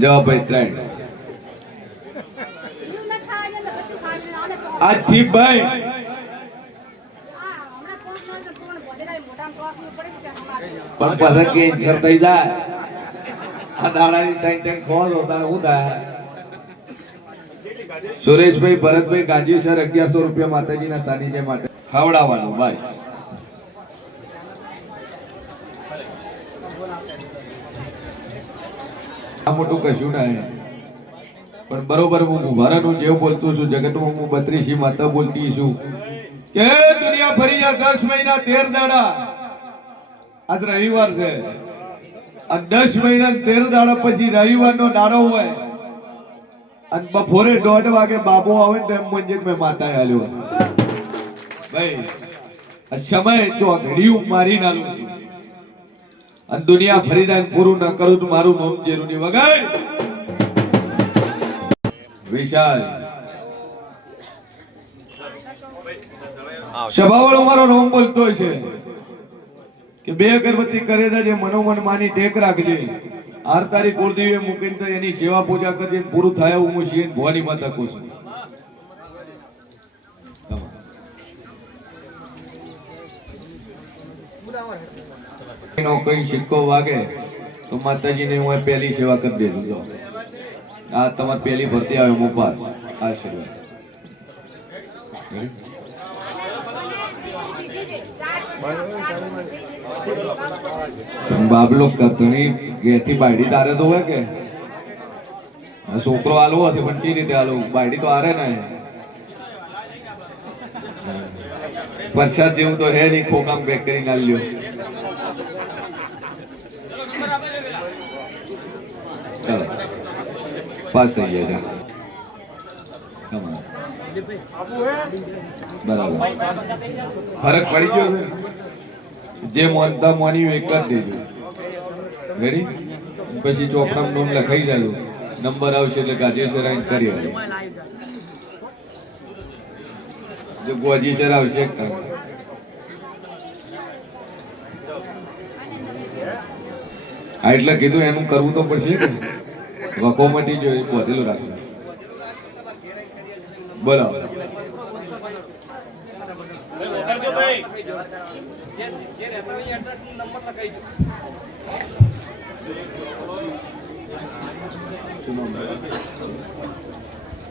જો ભાઈ ત્રણ આ ઠીક ભાઈ પણ પધક કે ઇન્સર થઈ જાય આ દાડાની ટાઈમ ટાઈમ ખોલ હોતા હું થાય સુરેશભાઈ ભરતભાઈ ગાજી સર 1100 રૂપિયા માતાજીના સાનિધ્ય માટે ખવડાવવાનું ભાઈ આ મોટું કશું ના પણ બરોબર હું મુભારાનું જેવું બોલતો છું જગતમાં હું 32 માતા બોલતી છું કે દુનિયા ફરી જા 10 મહિના 13 દાડા આજ રવિવાર છે આ 10 મહિના 13 દાડા પછી રવિવારનો દાડો હોય અને બપોરે 1:30 વાગે બાબો આવે ને એમ મંજિર મેં માતા આલ્યો ભાઈ આ સમય જો ઘડિયું મારી નાલું છું અને દુનિયા ફરી જાય પૂરું ન કરું તો મારું નામ જેરુની વગાડ વિશાલ સભાવાળો મારો નામ બોલતો છે કે 2 અગરબત્તી કરે છે જે મનોમન માની ટેક રાખજે આર તારી કુળદેવીએ મૂકીને તો એની સેવા પૂજા કરજે પૂરું થાય હું શિયન ભવાની માતા કહું છું નો કઈ સિક્કો વાગે તો માતાજીને હું પહેલી સેવા કરી દેજો જો આ તમાર પહેલી ભરતી આવે મોપાસ આશીર્વાદ બાબલો કરતણી ઘેરથી બાયડી તારે તો હોય કે છોકરો આલવો હશે પણ કઈ રીતે આલવું બાયડી તો આરે ને પ્રસાદ જેવું તો હે નહીં ખોકામ પેક કરીને આલ્યો ચલો પાસ થઈ જાય બરાબર ફરક પડી ગયો છે જે મોનતા મોની એક જ દેજો રેડી પછી ચોપડામાં નામ લખાઈ જાય નંબર આવશે એટલે ગાજેસર આવીને કરી આવે જો ગોજીસર આવશે એટલે કીધું એનું કરવું તો પડશે ને વખો મટી જો એ બોધેલું રાખવું બોલો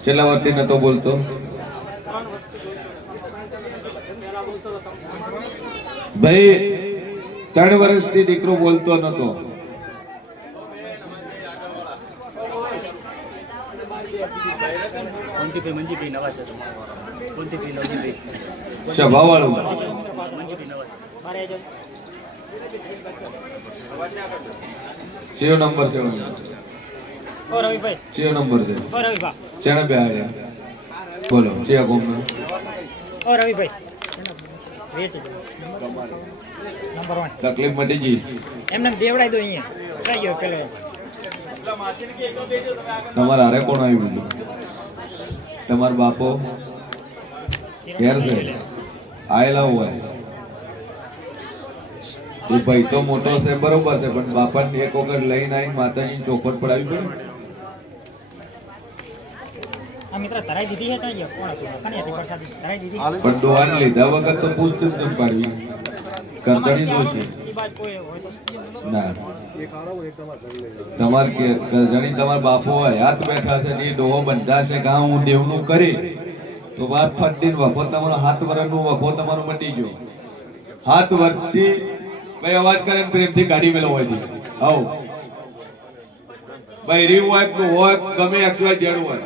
છેલ્લા વખતે નતો બોલતો ભાઈ 3 વર્ષથી દીકરો બોલતો નતો સભાવાળું કયો નંબર છે કયો નંબર છે ચેણા બે આવ્યા બોલો છે કોમનો તકલીફ મટી ગઈ એમને દેવડાઈ દો અહીંયા પેલો તમારા હારે કોણ આવ્યું તમારા બાપો ઘેર છે આયેલા હોય એ ભાઈ તો મોટો છે બરોબર છે પણ બાપાને એક વખત લઈને આવીને માતાજીની ચોખવટ પડાવી પડે પણ દોવાન લીધા વગર તો પૂછતું જ ન પાડવી કરજણી દોષી ના તમાર કરજણી તમાર બાપો હોય હાથ બેઠા છે એ ડોહો બંધાશે કે હું દેવનું કરી તો વાત ફટીને વખો તમારો 7 વર્ષનો વખો તમારો મટી ગયો 7 વર્ષથી ભાઈ અવાજ કરે પ્રેમથી કાઢી મેલો હોય છે આવ ભાઈ રીવ હોય ગમે XY Z હોય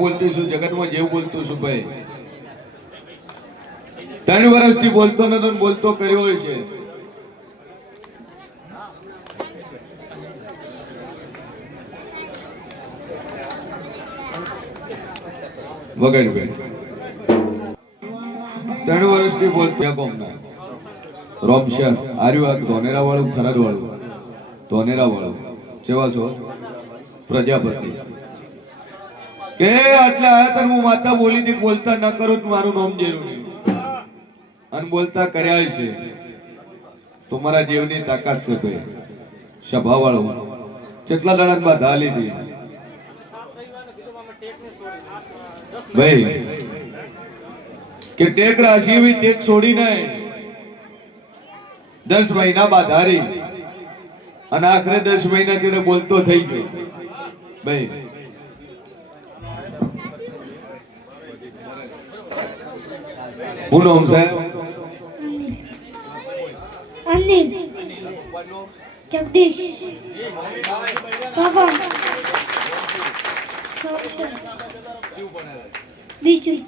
બોલતું છું જગતમાં જેવું બોલતું છું ભાઈ 3 વર્ષથી બોલતો નતો બોલતો કર્યો છે વગર ભાઈ 3 વર્ષથી બોલતો કોમના રોમશર આર્યું ધોનેરા વાળું થરાદ વાળું ધોનેરા વાળું સેવા છો પ્રજાપતિ કે આટલા આયા તને હું માતા બોલી હતી બોલતા ન કરું મારું નામ જેરું નહીં અને બોલતા કર્યા છે તો મારા જીવની તાકાત છે ભાઈ. સભાવાળો કેટલા દાડા બાદ હાલી હતી ભાઈ કે ટેક રાશિ એવી ટેક છોડીને 10 મહિના બાદ હારી અને આખરે 10 મહિના તેને બોલતો થઈ ગયો ભાઈ. હું નામ છે અનિલ જગદીશ પવન બીજું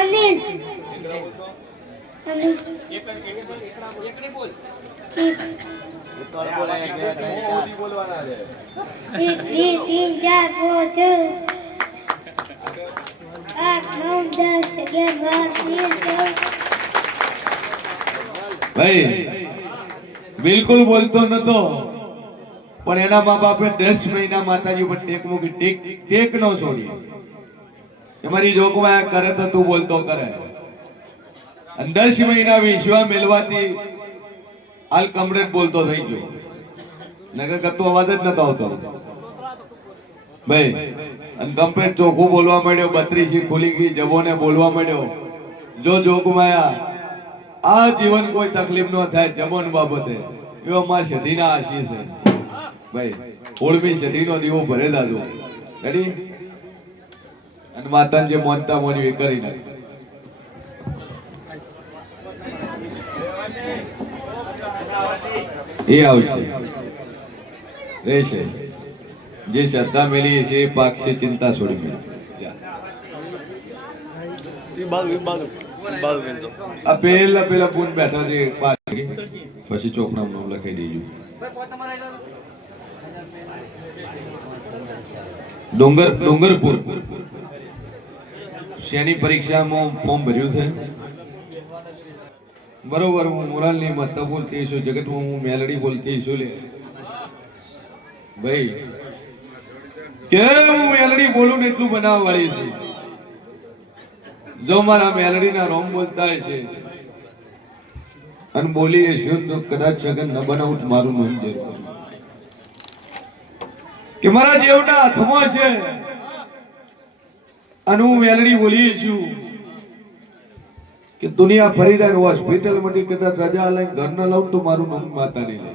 અનિલ એક બે ત્રણ ચાર પાંચ છ 8 9 10 11 12 13 14 ભાઈ બિલકુલ બોલતો નતો પણ એના મા બાપે 10 મહિના માતાજી પર ટેક મૂકી. ટેક નો છોડી. તમારી જોગમાં કરે તો તું બોલતો કરે. અને 10 મહિના વિશ્વા મેળવાથી હાલ કમ્પ્લેટ બોલતો થઈ ગયો. નગર કરતો અવાજ જ નતો આવતો ભાઈ. અને કમ્પ્લેટ ચોખ્ખું બોલવા માંડ્યો. 32 ખુલી ગઈ જબોને બોલવા માંડ્યો. જો જોગમાયા આ જીવન કોઈ તકલીફ ન થાય જબોન બાબતે એવો માં સધીના આશીષ છે ભાઈ. 16મી સદીનો દીવો ભરેલા છો રેડી. અને માતાને જે મોનતા મોન્યું એ કરી નાખ. એ આવશે રહેશે. જે શ્રદ્ધા મેલી છે એ પાકશે. ચિંતા છોડી મેં આ પેલા પૂન બેઠા છે પછી ચોકના નામ લખાઈ દેજો. ડુંગરપુર શેની પરીક્ષામાં ફોર્મ ભર્યું છે બરોબર. હું મોરાલની મત બોલતી છું. જગતમાં હું મેલડી બોલતી છું લે ભાઈ. કે હું મેલડી બોલું ને એટલું બનાવવા વાળી છે. જો મારા મેલડીના રોમ બોલતા છે અને બોલીએ છું તો કદાચ સગન ન બનાવું તો મારું નામ છે કે મારા જેવના હાથમાં છે. અને હું મેલડી બોલીએ છું કે દુનિયા ફરી જાય હોસ્પિટલ માંથી કદાચ રજા લઈને ઘર ન લઉં તો મારું નામ માતા નહીં લે.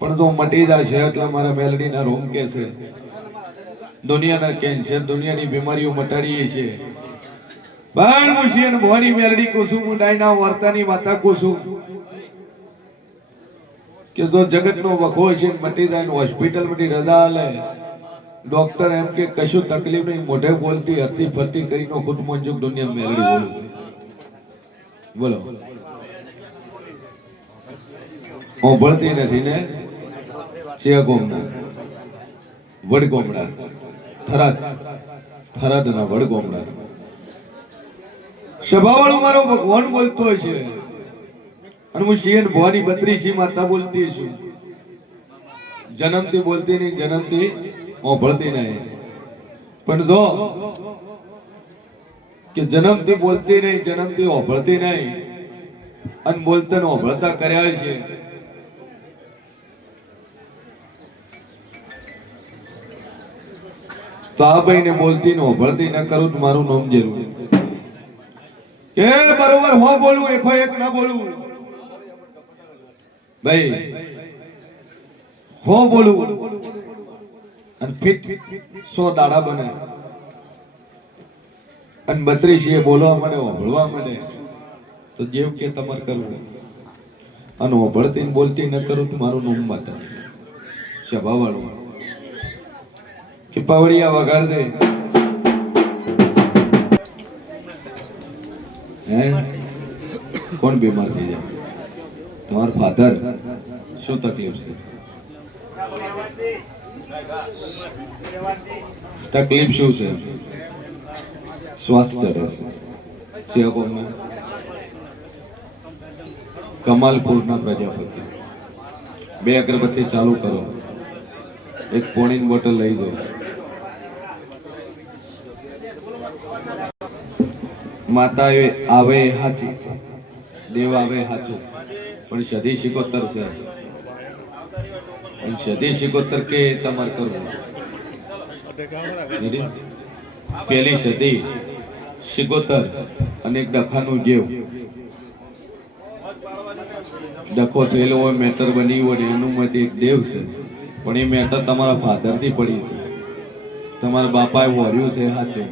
પણ તો મટી જશે એટલે મારા મેલડીના રોમ કે છે. દુનિયાના કેન્સર દુનિયાની બીમારીઓ મટાડીએ છે. બાણ મુશિયન ભવાની મેલડી કુસુમ ડાયના વર્તાની માતા કુસુમ કે જો જગતનો વખો છે મટી જાય હોસ્પિટલ માંથી રજા લે. ડોક્ટર એમ કે કશું તકલીફ નહીં મોઢે બોલતી હતી ફરતી કરીને ખુદ મંજુક દુનિયા મેલડી બોલું બોલો. હું ભળતી નથી ને. શિયાગોમના વડગોમડા થરાદ ના વડગોમડા સભાવાળો મારો ભગવાન બોલતો છે. અને હું શિયન ભવાની 32 માતા બોલતી છું. જન્મથી બોલતી નહીં જન્મથી ઓભળતી નહીં. પણ જો કે જન્મથી બોલતી નહીં જન્મથી ઓભળતી નહીં અને બોલતા ઓભળતા કર્યા છે. તો આ ભાઈ ને બોલતી ને ઓભળતી ન કરું તો મારું નામ જરૂર કે બરોબર હો બોલું એક ના બોલું ભાઈ. હો બોલું અને ફિટ 100 દાડા બને અને 32 બોલવા માંડે ઓભળવા માંડે તો જેવ કે તમારે કરવું. અને ઓભળતી ને બોલતી ન કરું તો મારું નામ માતા સભાવાળું કે પાવડિયા વગાડ દે. હે કોણ બીમાર થઈ જાય? તમારા ફાધર. શું તકલીફ છે? તકલીફ શું છે? શ્વાસ ચડે છે. કમાલપુરના પ્રજાપતિ બે અગરબત્તી ચાલુ કરો, એક પોણીની બોટલ લઈ દો. માતા આવે એ હાચી, દેવ આવે એ હાચું, પણ સદી શિકોતર છે. અને સદી શિકોતર કે તમારે કરવું. પેલી સદી શિકોતર અને એક ડખાનું જેવ. ડખો થયેલો હોય, મેટર બની હોય એનું માટે એક દેવ છે, પણ એ મેટર તમારા ફાધર થી પડી છે, તમારા બાપાએ વર્યું છે હાચું.